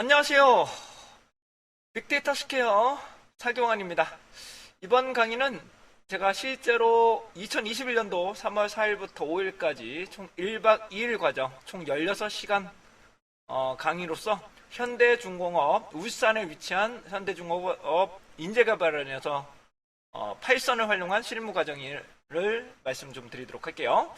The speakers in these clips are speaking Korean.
안녕하세요. 빅데이터 스퀘어 차경환입니다. 이번 강의는 제가 실제로 2021년도 3월 4일부터 5일까지 총 1박 2일 과정 총 16시간 강의로서 현대중공업 울산에 위치한 현대중공업 인재개발원에서 파이썬을 활용한 실무 과정을 말씀 좀 드리도록 할게요.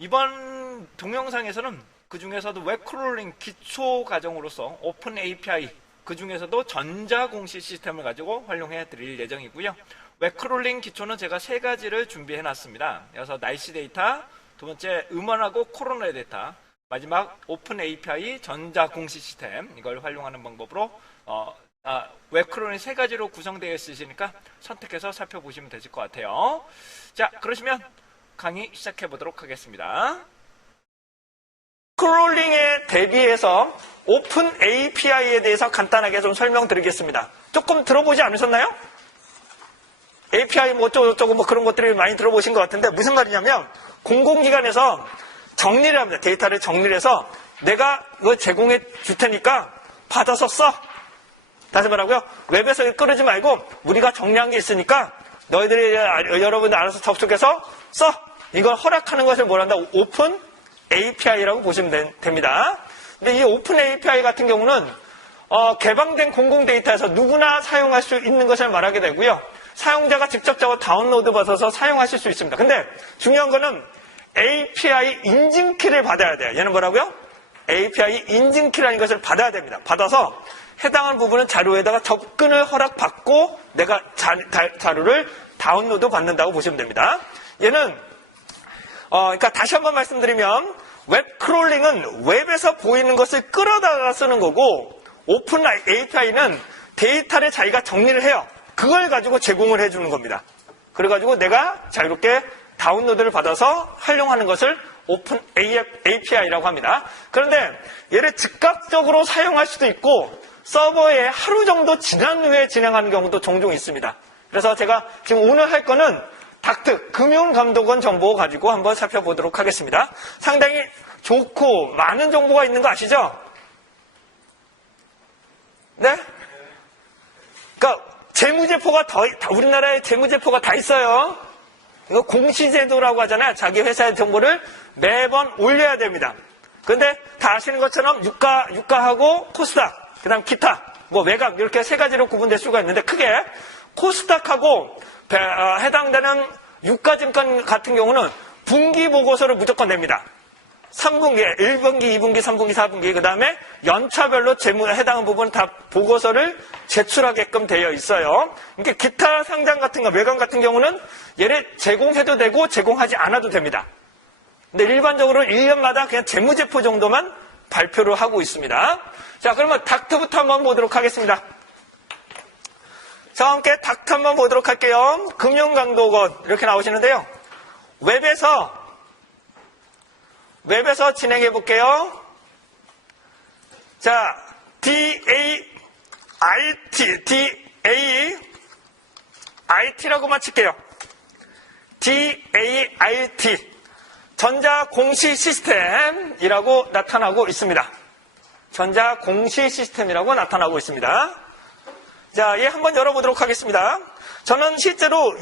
이번 동영상에서는 그 중에서도 웹크롤링 기초 과정으로서 오픈 API, 그 중에서도 전자공시 시스템을 가지고 활용해 드릴 예정이고요. 웹크롤링 기초는 제가 3가지를 준비해 놨습니다. 그래서 날씨 데이터, 두 번째 음원하고 코로나 데이터, 마지막 오픈 API 전자공시 시스템, 이걸 활용하는 방법으로 웹크롤링 3가지로 구성되어 있으시니까 선택해서 살펴보시면 되실 것 같아요. 자, 그러시면 강의 시작해 보도록 하겠습니다. 크롤링에 대비해서 오픈 API에 대해서 간단하게 좀 설명드리겠습니다. 조금 들어보지 않으셨나요? API 뭐 어쩌고 뭐 그런 것들을 많이 들어보신 것 같은데 무슨 말이냐면 공공기관에서 정리를 합니다. 데이터를 정리를 해서 내가 이거 제공해 줄 테니까 받아서 써. 다시 말하고요. 웹에서 끌지 말고 우리가 정리한 게 있으니까 너희들이 여러분들 알아서 접속해서 써. 이걸 허락하는 것을 뭐란다? 오픈 API라고 보시면 됩니다. 근데 이 오픈 API 같은 경우는 개방된 공공 데이터에서 누구나 사용할 수 있는 것을 말하게 되고요. 사용자가 직접적으로 다운로드 받아서 사용하실 수 있습니다. 근데 중요한 거는 API 인증키를 받아야 돼요. 얘는 뭐라고요? API 인증키라는 것을 받아야 됩니다. 받아서 해당하는 부분은 자료에다가 접근을 허락받고 내가 자료를 다운로드 받는다고 보시면 됩니다. 얘는 그러니까 다시 한번 말씀드리면 웹 크롤링은 웹에서 보이는 것을 끌어다가 쓰는 거고 오픈 API는 데이터를 자기가 정리를 해요. 그걸 가지고 제공을 해주는 겁니다. 그래가지고 내가 자유롭게 다운로드를 받아서 활용하는 것을 오픈 API라고 합니다. 그런데 얘를 즉각적으로 사용할 수도 있고 서버에 하루 정도 지난 후에 진행하는 경우도 종종 있습니다. 그래서 제가 지금 오늘 할 거는 닥트, 금융감독원 정보 가지고 한번 살펴보도록 하겠습니다. 상당히 좋고 많은 정보가 있는 거 아시죠? 네? 그러니까 재무제표가 우리나라에 재무제표가 다 있어요. 이거 공시제도라고 하잖아요. 자기 회사의 정보를 매번 올려야 됩니다. 그런데 다 아시는 것처럼 유가하고 코스닥, 그 다음 기타, 뭐 외곽 이렇게 3가지로 구분될 수가 있는데 크게 코스닥하고 해당되는 유가증권 같은 경우는 분기 보고서를 무조건 냅니다. 3분기에 1분기, 2분기, 3분기, 4분기 그 다음에 연차별로 재무에 해당하는 부분은 다 보고서를 제출하게끔 되어 있어요. 그러니까 기타 상장 같은 거, 외관 같은 경우는 얘를 제공해도 되고 제공하지 않아도 됩니다. 근데 일반적으로 1년마다 그냥 재무제표 정도만 발표를 하고 있습니다. 자, 그러면 닥트부터 한번 보도록 하겠습니다. 저와 함께 닥트 한번 보도록 할게요. 금융감독원 이렇게 나오시는데요. 웹에서 진행해 볼게요. 자, DAIT라고만 칠게요. DAIT 전자공시 시스템이라고 나타나고 있습니다. 전자공시 시스템이라고 나타나고 있습니다. 자, 얘 한번 열어보도록 하겠습니다. 저는 실제로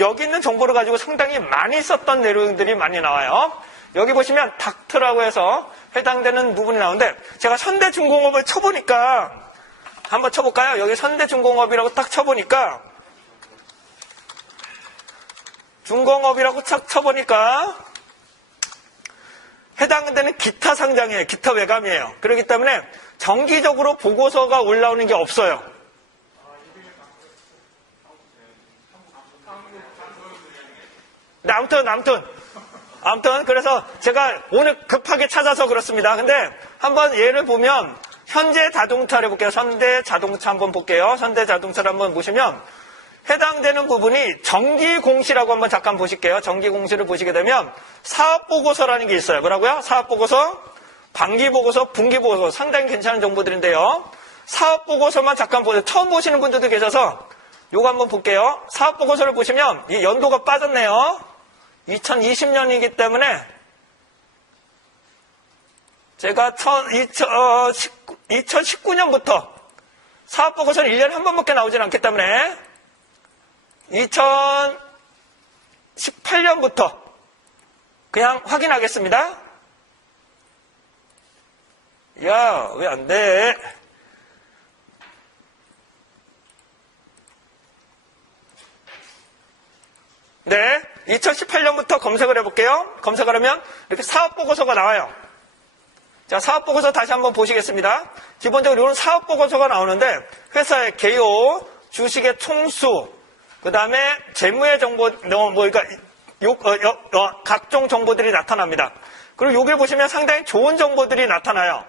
여기 있는 정보를 가지고 상당히 많이 썼던 내용들이 많이 나와요. 여기 보시면 닥트라고 해서 해당되는 부분이 나오는데 제가 현대중공업을 쳐보니까 한번 쳐볼까요? 여기 현대중공업이라고 딱 쳐보니까 중공업이라고 딱 쳐보니까 해당되는 기타 상장이에요. 기타 외감이에요. 그렇기 때문에 정기적으로 보고서가 올라오는 게 없어요. 네, 아무튼 그래서 제가 오늘 급하게 찾아서 그렇습니다. 근데 한번 예를 보면 현대자동차를 볼게요. 현대자동차 한번 볼게요. 현대자동차를 한번 보시면 해당되는 부분이 정기공시라고 한번 잠깐 보실게요. 정기공시를 보시게 되면 사업보고서라는 게 있어요. 뭐라고요? 사업보고서, 반기보고서, 분기보고서 상당히 괜찮은 정보들인데요. 사업보고서만 잠깐 보세요. 처음 보시는 분들도 계셔서 요거 한번 볼게요. 사업보고서를 보시면 이 연도가 빠졌네요. 2020년이기 때문에 제가 2019년부터 사업보고서는 1년에 한 번밖에 나오진 않기 때문에 2018년부터 그냥 확인하겠습니다. 야, 왜 안 돼? 네, 2018년부터 검색을 해볼게요. 검색을 하면 이렇게 사업보고서가 나와요. 자, 사업보고서 다시 한번 보시겠습니다. 기본적으로 이런 사업보고서가 나오는데 회사의 개요, 주식의 총수, 그 다음에 재무의 정보, 그러니까 각종 정보들이 나타납니다. 그리고 여기 보시면 상당히 좋은 정보들이 나타나요.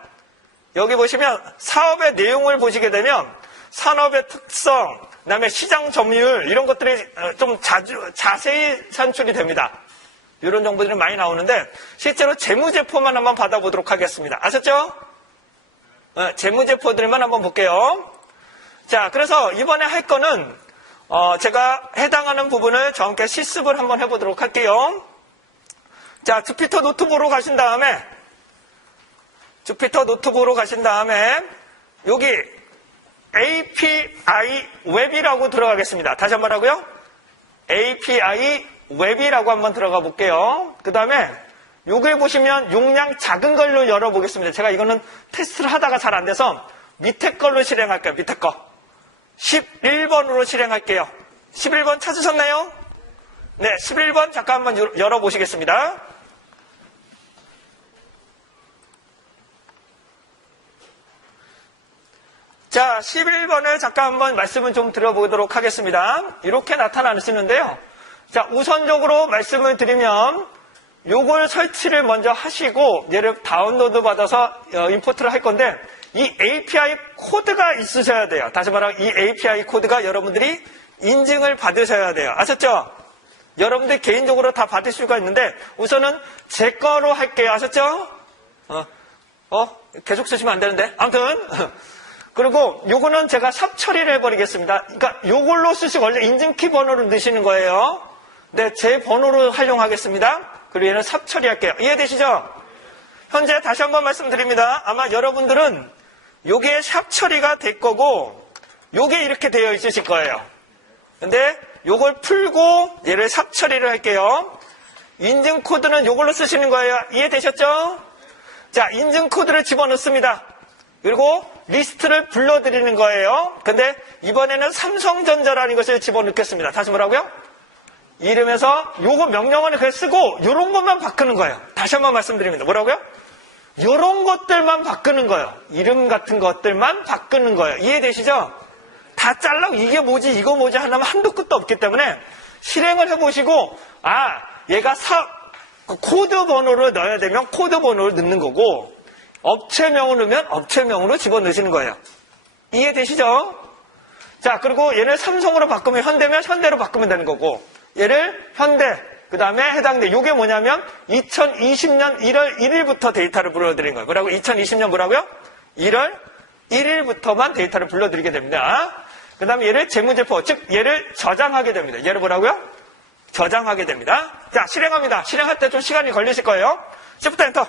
여기 보시면 사업의 내용을 보시게 되면 산업의 특성, 그 다음에 시장 점유율 이런 것들이 좀 자세히 산출이 됩니다. 이런 정보들이 많이 나오는데 실제로 재무제표만 한번 받아보도록 하겠습니다. 아셨죠? 재무제표들만 한번 볼게요. 자, 그래서 이번에 할 거는 제가 해당하는 부분을 저와 실습을 한번 해보도록 할게요. 자, 주피터 노트북으로 가신 다음에 여기 API 웹이라고 들어가겠습니다. 다시 한번 하고요. API 웹이라고 한번 들어가 볼게요. 그 다음에 여기 보시면 용량 작은 걸로 열어보겠습니다. 제가 이거는 테스트를 하다가 잘 안 돼서 밑에 걸로 실행할게요. 밑에 거. 11번으로 실행할게요. 11번 찾으셨나요? 네, 11번 잠깐 한번 열어보시겠습니다. 자, 11번을 잠깐 한번 말씀을 좀 드려보도록 하겠습니다. 이렇게 나타나시는데요. 자, 우선적으로 말씀을 드리면 요걸 설치를 먼저 하시고 얘를 다운로드 받아서 임포트를 할 건데 이 API 코드가 있으셔야 돼요. 다시 말하면 이 API 코드가 여러분들이 인증을 받으셔야 돼요. 아셨죠? 여러분들 개인적으로 다 받을 수가 있는데 우선은 제 거로 할게요. 아셨죠? 계속 쓰시면 안 되는데 아무튼 그리고 요거는 제가 샵 처리를 해버리겠습니다. 그러니까 요걸로 쓰시고 원래 인증키 번호를 넣으시는 거예요. 네, 제 번호로 활용하겠습니다. 그리고 얘는 삽 처리할게요. 이해되시죠? 현재 다시 한번 말씀드립니다. 아마 여러분들은 요게 샵 처리가 될 거고 요게 이렇게 되어 있으실 거예요. 근데 요걸 풀고 얘를 삽 처리를 할게요. 인증 코드는 요걸로 쓰시는 거예요. 이해되셨죠? 자, 인증 코드를 집어넣습니다. 그리고 리스트를 불러드리는 거예요. 근데 이번에는 삼성전자라는 것을 집어넣겠습니다. 다시 뭐라고요? 이름에서 요거 명령어는 그냥 쓰고 요런 것만 바꾸는 거예요. 다시 한번 말씀드립니다. 뭐라고요? 요런 것들만 바꾸는 거예요. 이름 같은 것들만 바꾸는 거예요. 이해되시죠? 다 잘라고 이게 뭐지 이거 뭐지 하려면 한도 끝도 없기 때문에 실행을 해보시고 얘가 코드 번호를 넣어야 되면 코드 번호를 넣는 거고 업체명을 넣으면 업체명으로 집어넣으시는 거예요. 이해되시죠? 자, 그리고 얘를 삼성으로 바꾸면 현대면 현대로 바꾸면 되는 거고 얘를 현대, 그 다음에 해당돼. 이게 뭐냐면 2020년 1월 1일부터 데이터를 불러드린 거예요. 뭐라고? 2020년 뭐라고요? 1월 1일부터만 데이터를 불러드리게 됩니다. 그 다음에 얘를 재무제표, 즉 얘를 저장하게 됩니다. 얘를 뭐라고요? 저장하게 됩니다. 자, 실행합니다. 실행할 때 좀 시간이 걸리실 거예요. Shift 엔터.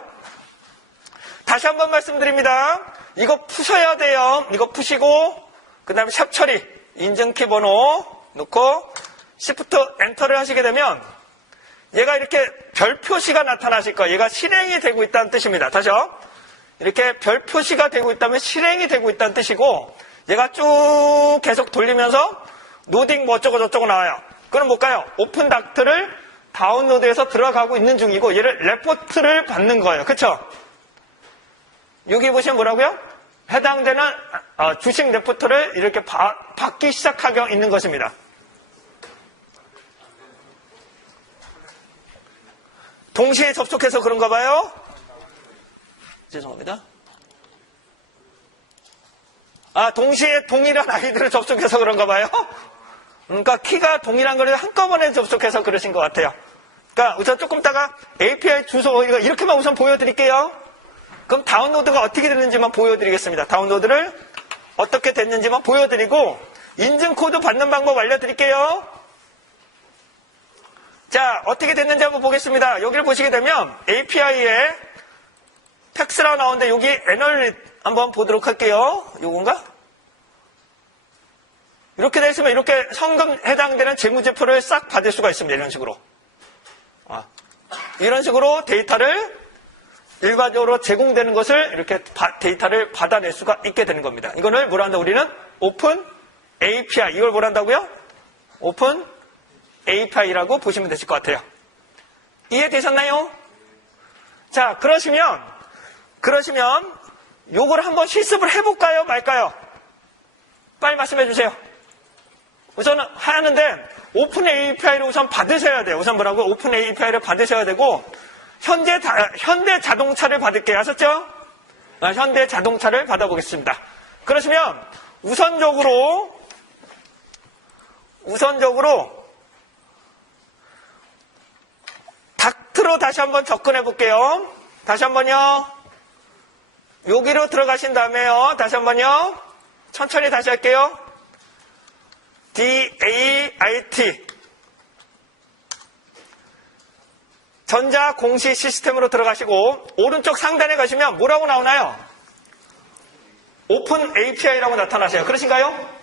다시 한번 말씀드립니다. 이거 푸셔야 돼요. 이거 푸시고 그 다음에 샵 처리, 인증키 번호 넣고 Shift 엔터를 하시게 되면 얘가 이렇게 별 표시가 나타나실 거예요. 얘가 실행이 되고 있다는 뜻입니다. 다시요. 이렇게 별 표시가 되고 있다면 실행이 되고 있다는 뜻이고 얘가 쭉 계속 돌리면서 노딩 뭐 어쩌고 저쩌고 나와요. 그럼 뭘까요? 오픈 닥트를 다운로드해서 들어가고 있는 중이고 얘를 레포트를 받는 거예요. 그쵸? 여기 보시면 뭐라고요? 해당되는 주식 레포트를 이렇게 받기 시작하고 있는 것입니다. 동시에 접속해서 그런가 봐요. 죄송합니다. 동시에 동일한 아이디를 접속해서 그런가 봐요. 그러니까 키가 동일한 걸 한꺼번에 접속해서 그러신 것 같아요. 그러니까 우선 조금 있다가 API 주소 이렇게만 우선 보여드릴게요. 그럼 다운로드가 어떻게 됐는지만 보여드리겠습니다. 다운로드를 어떻게 됐는지만 보여드리고 인증 코드 받는 방법 알려드릴게요. 자, 어떻게 됐는지 한번 보겠습니다. 여기를 보시게 되면 API에 텍스트가 나오는데 여기 한번 보도록 할게요. 요건가? 이렇게 돼 있으면 이렇게 성금 해당되는 재무제표를 싹 받을 수가 있습니다. 이런 식으로. 이런 식으로 데이터를 일괄적으로 제공되는 것을 이렇게 데이터를 받아낼 수가 있게 되는 겁니다. 이거를 뭐라 한다? 우리는 오픈 API. 이걸 뭐라 한다고요? 오픈 API라고 보시면 되실 것 같아요. 이해되셨나요? 자, 그러시면 요걸 한번 실습을 해볼까요? 말까요? 빨리 말씀해 주세요. 우선 하는데 오픈 API를 우선 받으셔야 돼요. 우선 뭐라고? 오픈 API를 받으셔야 되고 현대 자동차를 받을게요. 아셨죠? 현대 자동차를 받아보겠습니다. 그러시면 우선적으로 닥트로 다시 한번 접근해 볼게요. 다시 한번요. 여기로 들어가신 다음에요. 다시 한번요. 천천히 다시 할게요. DAIT 전자 공시 시스템으로 들어가시고 오른쪽 상단에 가시면 뭐라고 나오나요? 오픈 API라고 나타나세요. 그러신가요?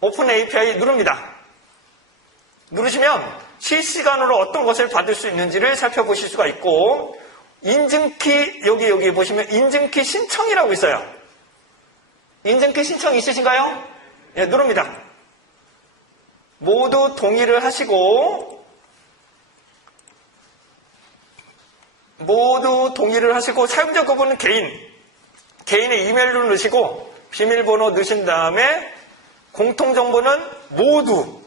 오픈 API 누릅니다. 누르시면 실시간으로 어떤 것을 받을 수 있는지를 살펴보실 수가 있고 인증키 여기 보시면 인증키 신청이라고 있어요. 인증키 신청 있으신가요? 예, 누릅니다. 모두 동의를 하시고 사용자 거부는 개인의 이메일로 넣으시고 비밀번호 넣으신 다음에 공통정보는 모두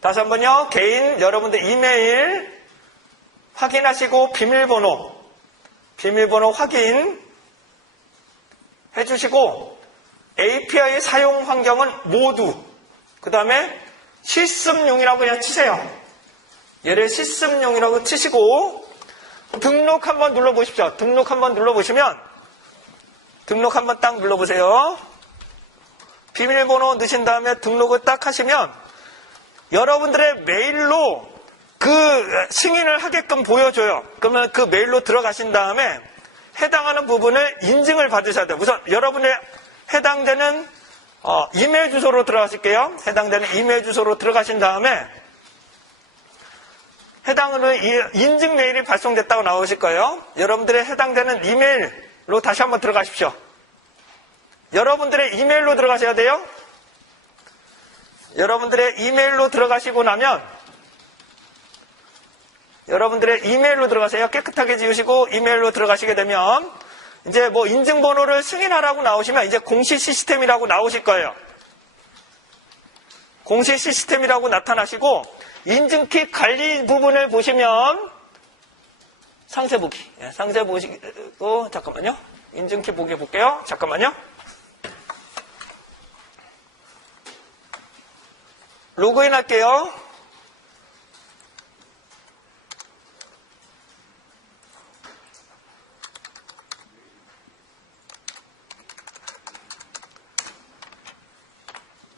다시 한번요. 개인 여러분들 이메일 확인하시고 비밀번호 확인 해주시고 API 사용 환경은 모두 그 다음에 실습용이라고 그냥 치세요. 얘를 실습용이라고 치시고 등록 한번 눌러보십시오. 등록 한번 눌러보시면 등록 한번 딱 눌러보세요. 비밀번호 넣으신 다음에 등록을 딱 하시면 여러분들의 메일로 그 승인을 하게끔 보여줘요. 그러면 그 메일로 들어가신 다음에 해당하는 부분을 인증을 받으셔야 돼요. 우선 여러분의 해당되는 이메일 주소로 들어가실게요. 해당되는 이메일 주소로 들어가신 다음에 해당하는 인증 메일이 발송됐다고 나오실 거예요. 여러분들의 해당되는 이메일로 다시 한번 들어가십시오. 여러분들의 이메일로 들어가셔야 돼요. 여러분들의 이메일로 들어가시고 나면 여러분들의 이메일로 들어가세요. 깨끗하게 지우시고 이메일로 들어가시게 되면 이제 뭐 인증번호를 승인하라고 나오시면 이제 공시 시스템이라고 나오실 거예요. 공시 시스템이라고 나타나시고 인증키 관리 부분을 보시면 상세 보기. 상세 보시고 잠깐만요. 인증키 보기 볼게요. 잠깐만요. 로그인 할게요.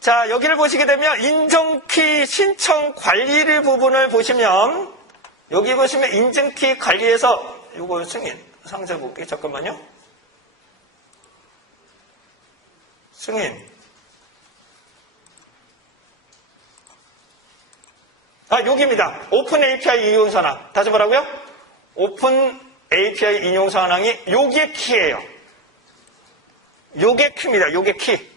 자, 여기를 보시게 되면 인증키 신청 관리를 부분을 보시면 여기 보시면 인증키 관리에서 이거 승인 상세 볼게요. 잠깐만요. 승인. 여기입니다. 오픈 API 인용 선항. 다시 뭐라고요? 오픈 API 인용 선항이 요게 키예요. 요게 키입니다. 요게 키.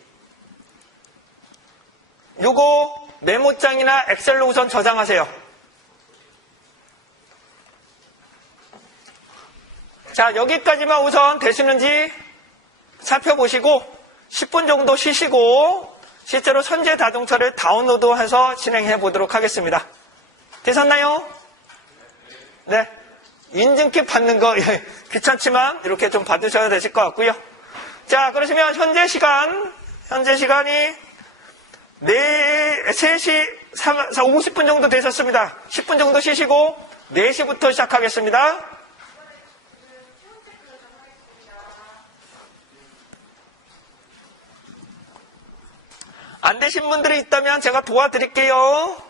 요거 메모장이나 엑셀로 우선 저장하세요. 자, 여기까지만 우선 되시는지 살펴보시고 10분 정도 쉬시고 실제로 현재 자동차를 다운로드해서 진행해 보도록 하겠습니다. 되셨나요? 네. 인증키 받는 거 귀찮지만 이렇게 좀 받으셔야 되실 것 같고요. 자, 그러시면 현재 시간이 3시 50분 정도 되셨습니다. 10분 정도 쉬시고 4시부터 시작하겠습니다. 안 되신 분들이 있다면 제가 도와드릴게요.